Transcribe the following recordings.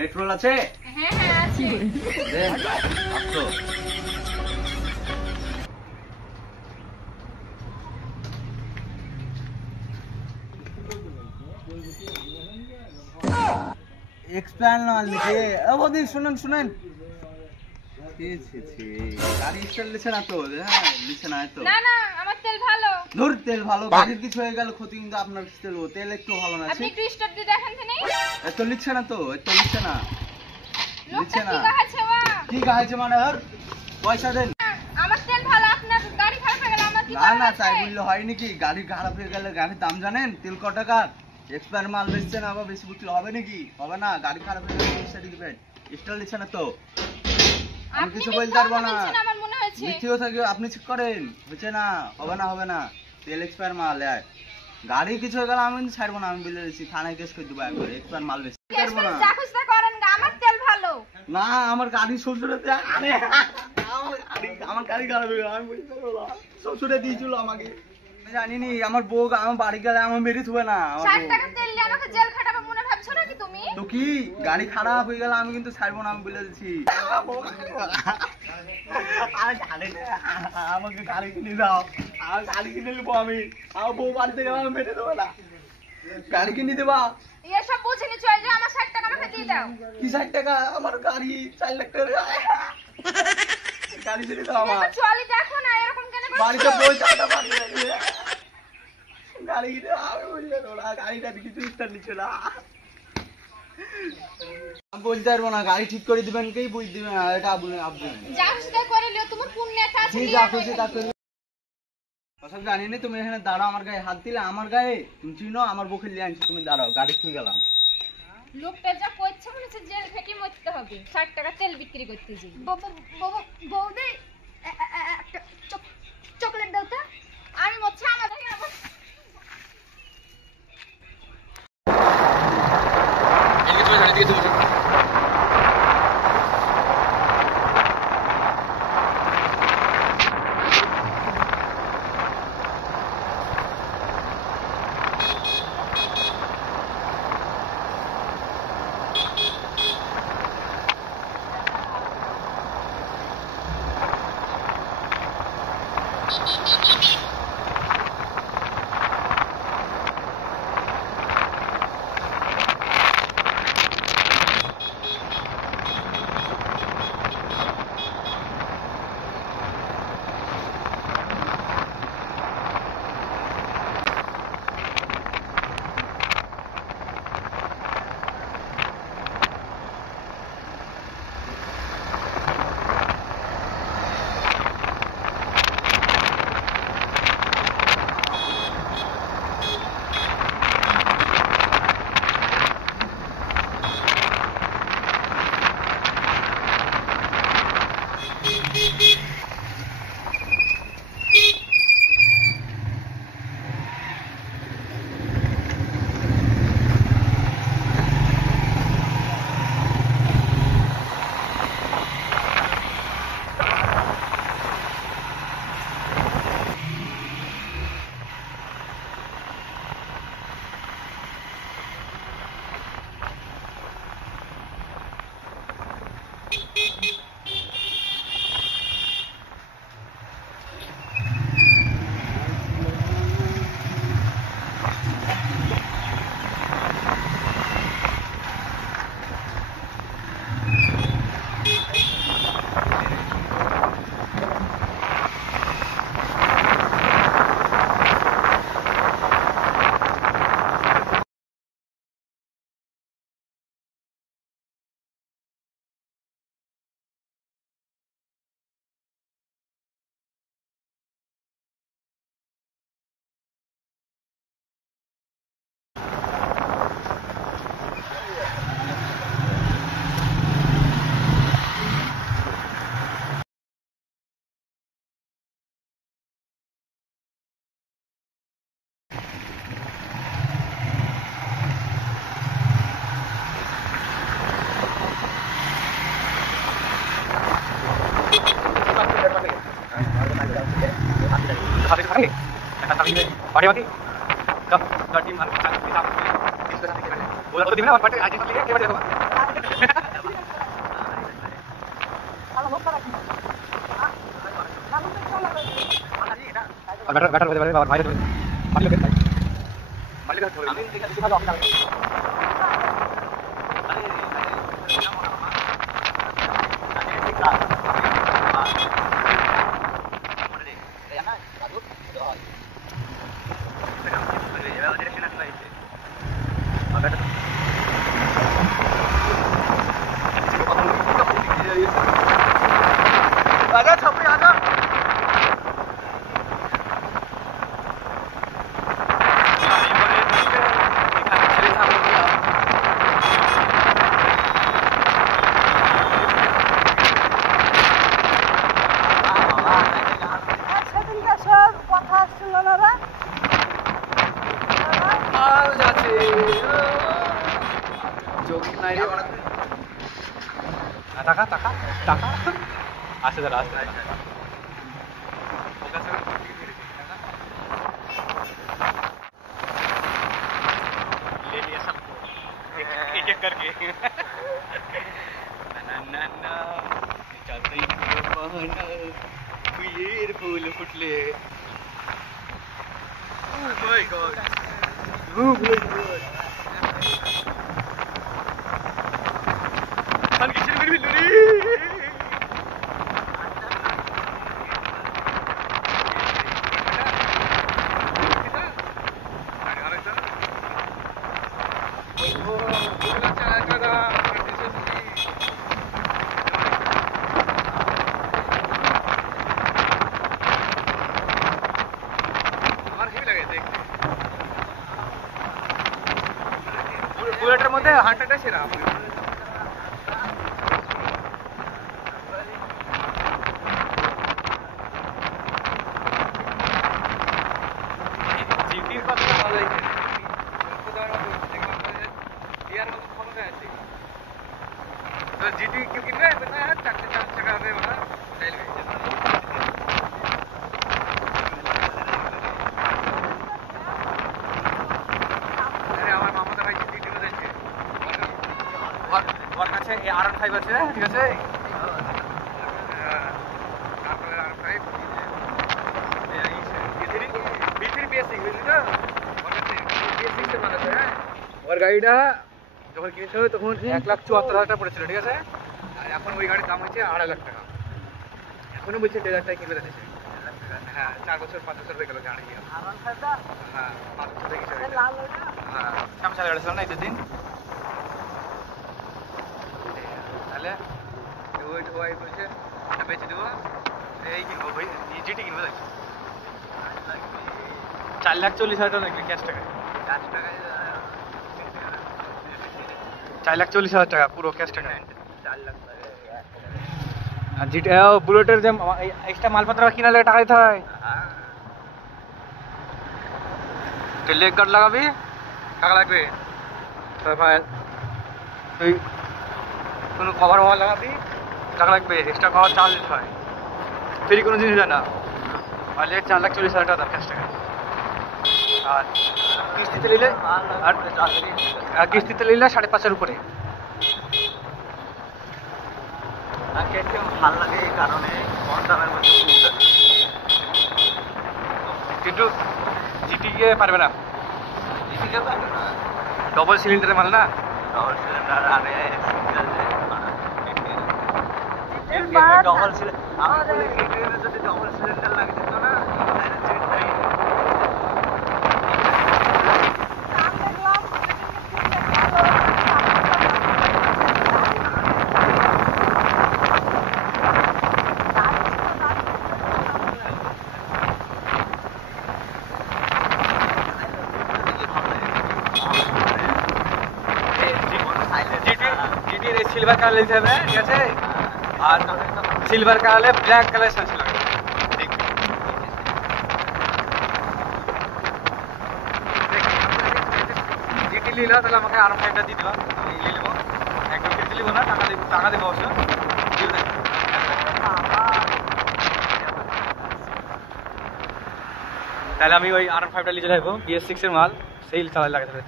Petrol আছে? হ্যাঁ হ্যাঁ আছে। দেন আসো। এক্সপ্যান্ড মাল লিখে বৌদি শুনেন শুনেন, গাড়ি স্টার্ট লিখছে না তো? হ্যাঁ লিখছে না তো। না না আমার তেল ভালো। ধুর তেল ভালো, গাড়ির কিছু হয়ে গেল ক্ষতি কিন্তু আপনার তেল, তেল একটু ভালো না। আপনি একটু স্টার্ট দিয়ে দেখেন তো নেই? এত লিখছে না তো, এত লিখছে না, লোকটা লিখছে না। কি গাছে ওয়া? কি গাইছে মানে? আর পয়সা দেন। আমার তেল ভালো, আপনার গাড়ি খারাপ হয়ে গেল আমার কি না করার না আছে? তাই বললে হয় নাকি? গাড়ি খারাপ হয়ে গেলে গাড়ির দাম জানেন? তেল ক টাকার? এক্সপায়ার মাল বেচছেন আবার বেশি বুঝলে হবে নাকি? হবে না, গাড়ি খারাপ হয়ে গেলে পয়সা দিবেন। স্টার লিখছে না তো, আমি আপনি কিছু মিথ্যা বলতে পারবো না। বলছেন আমার মনে হয়েছে। মিথ্যেও থাকে, আপনি চেক করেন। হচ্ছে না, হবে না, হবে না, তেল এক্সপায়ার মাল। গাড়ি কিছু হয়ে গেলে আমি কিন্তু ছাড়বো না, আমি বলে দিচ্ছি, থানায় কেস করে দেবো একবার। এক্সপায়ার মাল বেশি ছাড়বো না। যা খুশি করেন গা, আমার তেল ভালো। না আমার গাড়ি শ্বশুরে আমার গাড়ি খারাপ হয়ে গেল, আমি বুঝতে পারবো না। শ্বশুরে দিয়েছিল আমাকে, আমি জানিনি। আমার বউ আমার বাড়ি গেলে আমার মেরে থুবে না। 60 টাকা তেল নিয়ে আমাকে জেল খাটাবে মনে ভাবছো নাকি তুমি? তো কি, গাড়ি খারাপ হয়ে গেলে আমি কিন্তু ছাড়বো না, আমি বলে দিচ্ছি। আমাকে গাড়ি কিনে দাও, আমার গাড়ি কিনে নেবো আমি। আমার বউ বাড়িতে গেলে আমি মেরে দেবো না, গাড়ি কিনে দেবা। এসব বুঝিনি, চল যে আমার 60 টাকা আমাকে দিয়ে দাও। কি 60 টাকা? আমার গাড়ি 4 লাখ টাকা গাড়ি কিনে দাও আমার। চলি দেখো না এরকম কেন করছো? বাড়িতে পয়সাটা বাড়ি আছে, গাড়ি কিনে আমি বুঝলে তো না, গাড়িটা কিছু স্টার নিচ্ছে না। আমি বলতে পারবো না, গাড়ি ঠিক করে দিবেন, কেই বুঝ দিবেন না, এটা আপনি যা খুশি তাই করে লিও, তোমার পুণ্যটা আছে। জি যা খুশি তা করে। সব জানি না, তুমি এখানে দাঁড়াও, আমার গায়ে হাত দিলে, আমার গায়ে তুমি চিনো, আমার বুকে লিয়ে আনছি, তুমি দাঁড়াও, গাড়ি ছুঁয়ে গেলাম। লোকটা যা করছে মনে হচ্ছে জেল থেকে মরতে হবে। 60 টাকা তেল বিক্রি করতে যাই। বৌদি একটা চকলেট দাও তো। আমি মরছি আমার पार्टी वाटी कब टीम बोला तो दिन ना पार्टी आज के लिए ব্যাটার হতে পারে বাবার ভাই হতে পারে মালিক হতে পারে মালিক হতে পারে আমি দেখে ভালো আপনার आजा छपरी आजा টাকা টাকা টাকা আসতে দাঁড়া আসতে ले लिया सबको एक एक करके ना ना चाहते बहाना फुलेर फूल फुटले ओह माय गॉड 한 개 치는 그림이 누리 বুলেটের মধ্যে হান্টারটা সেরা জিটির কথা ভালো লাগে ইয়ার মতো ক্ষমতা আছে তো জিটি কি কিনবে না 4 টাকা হবে ওটা চাইলে আমার মামাদের ভাই জিটি কিনে দিয়েছে ওর কাছে এই R15 আছে ঠিক আছে তারপরে R5 ওর গাড়িটা যখন কিনেছিল তখন 1,74,000 পড়েছিল ঠিক আছে আর এখন ওই গাড়ির দাম হচ্ছে 2.5 লাখ টাকা এখনো বলছে 1.5 লাখ টাকা কিনবে দিচ্ছে হ্যাঁ 4 বছর 5 বছর হয়ে গেল গাড়ি হ্যাঁ 5 বছর হয়ে গেছে হ্যাঁ সামনে গাড়ি ছিল না এই দিন তাহলে ওই ওই বলছে বেঁচে দেবো এই কিনবো ভাই জিটি কিনবো দেখছি 4,40,000 টাকা নাকি ক্যাশ টাকা 4,40,000 টাকা পুরো ক্যাশ টাকা 4 লাখ আর জিটি বুলেটের যে এক্সট্রা মালপত্র কিনা লাগে টাকা দিতে হয় তো লেগ গার্ড লাগাবি টাকা লাগবে তারপর তুই কোনো কভার ওভার লাগাবি টাকা লাগবে এক্সট্রা কভার চার্জ দিতে হয় ফ্রি কোনো জিনিস হয় না আর লেগ 4,40,000 টাকা ক্যাশ টাকা আর কিস্তিতে নিলে আর কিস্তিতে নিলে 5,500 উপরে ভালো লাগে এই কারণে কম দামের মধ্যে কিন্তু জিটি গিয়ে পারবে না জিটিকে পারবে না ডবল সিলিন্ডারের মাল না ডবল সিলিন্ডার আরে ডবল সিলিন্ডার আমাদের কেটিএমে যদি ডবল সিলিন্ডার লাগে দিত না তাহলে জেটটাই জিটির সিলভার কালার নিতে হবে ঠিক আছে আর সিলভার কালারে ব্ল্যাক কালার সাথে লাগবে জিটি নিলে তাহলে আমাকে আরো 5টা দিয়ে দিবা আমি নিয়ে নেবো একদম কিনতে নিব না টাকা দেবো অবশ্য তাহলে আমি ওই R5টা নিয়ে চলে যাবো BS6 এর মাল সেই চালাই লাগাতে হবে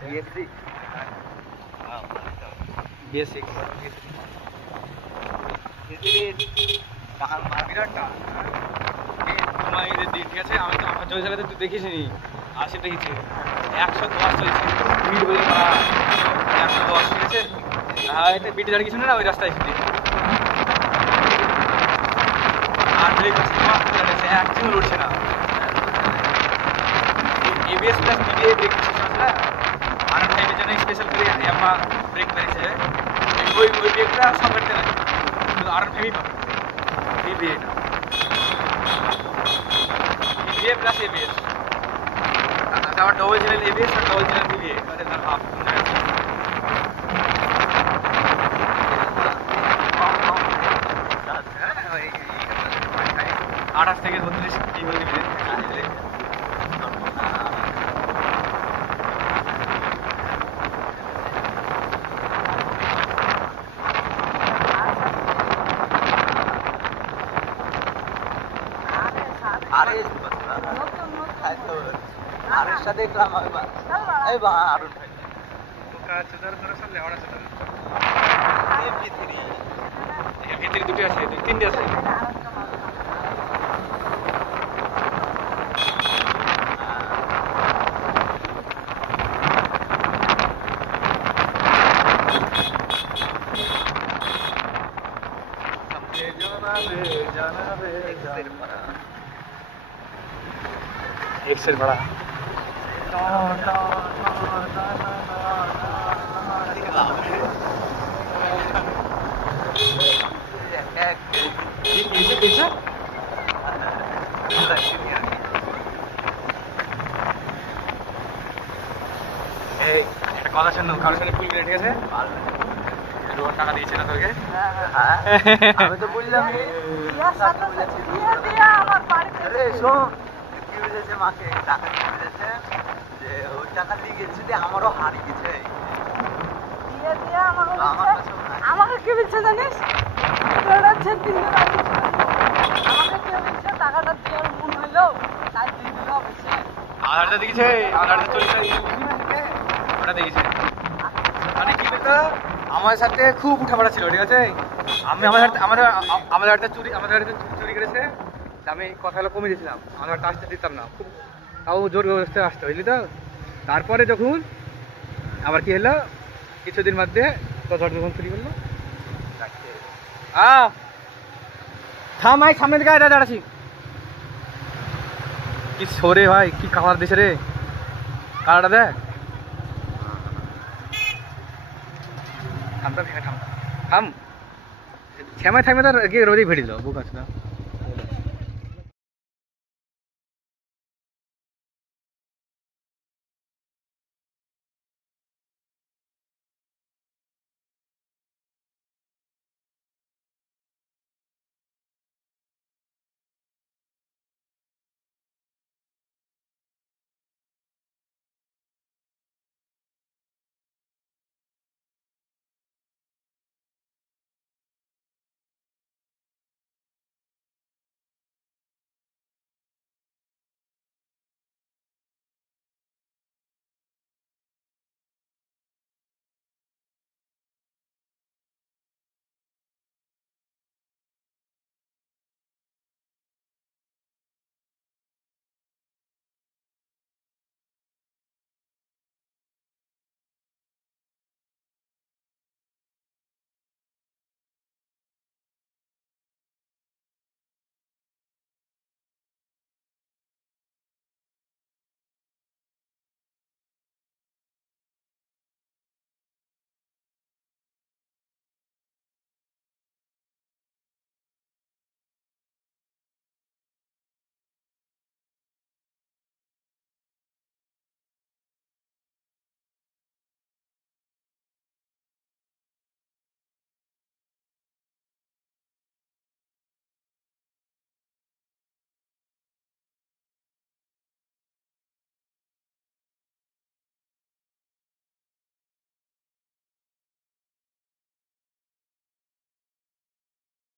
BS6 বিরাট সময় ঈদের দিন, ঠিক আছে? আমি তো আমার জয় চালাতে তুই দেখিস নি, আসে দেখেছি 110 চলছে ভিড় বলে 110, ঠিক আছে? হ্যাঁ, এটা বিটি দাঁড়িয়ে কিছু না, ওই রাস্তায় এসেছি আর ব্রেক আছে একদিনও লড়ছে না। ABS plus BBA brake system আছে না, আর টাইমের জন্য স্পেশাল করে আমরা ব্রেক মেরেছে, ওই ব্রেকটা সব করতে না, শুধু আর ফাইভই পাবে বিবিএটা, বিবিএ প্লাস এবিএস, আবার ডবল চ্যানেল এবিএস আর ডবল চ্যানেল বিবিএ, মানে তার হাফ 28 থেকে 32 কি বলে দিবে। আরেকটা দেখলাম এই বা আরো ভিতরে দুটো আছে, তিনটে আছে। एक्सेल बड़ा একটা কথা শুনো, কারোর সাথে ভুল করে, ঠিক আছে? রোহন টাকা দিয়েছে না তোকে? আমি তো বললাম কি বুঝেছে মাকে টাকা দিয়ে বুঝেছে যে ওই টাকা দিয়ে গেছে যে আমারও হারিয়ে গেছে। আমাকে কি বলছে জানিস? আমাকে কি বলছে? টাকাটা দিয়ে মন হইলো তাই দিয়ে দিল অবশ্যই। আধারটা দেখেছে, আধারটা চল্লিশ ওটা দেখেছে। মানে কি বলতো, আমার সাথে খুব উঠাপড়া ছিল, ঠিক আছে? আমি আমাদের হাতে চুরি করেছে, আমি কথাগুলো কমে দিয়েছিলাম, আমার হাতে আসতে দিতাম না, খুব তাও জোর ব্যবস্থা আসতে, বুঝলি তো? তারপরে যখন আবার কি হলো, কিছুদিন মধ্যে তো ঝড় যখন চুরি করলো, থাম ভাই, সামনে দিকে এটা দাঁড়াচ্ছি। কি সরে ভাই, কি কালার দিছে রে, কালারটা দেখ। থাম শ্যামায় থাকবে, তার রোদেই ভেড়ে দিল বুক আছে না।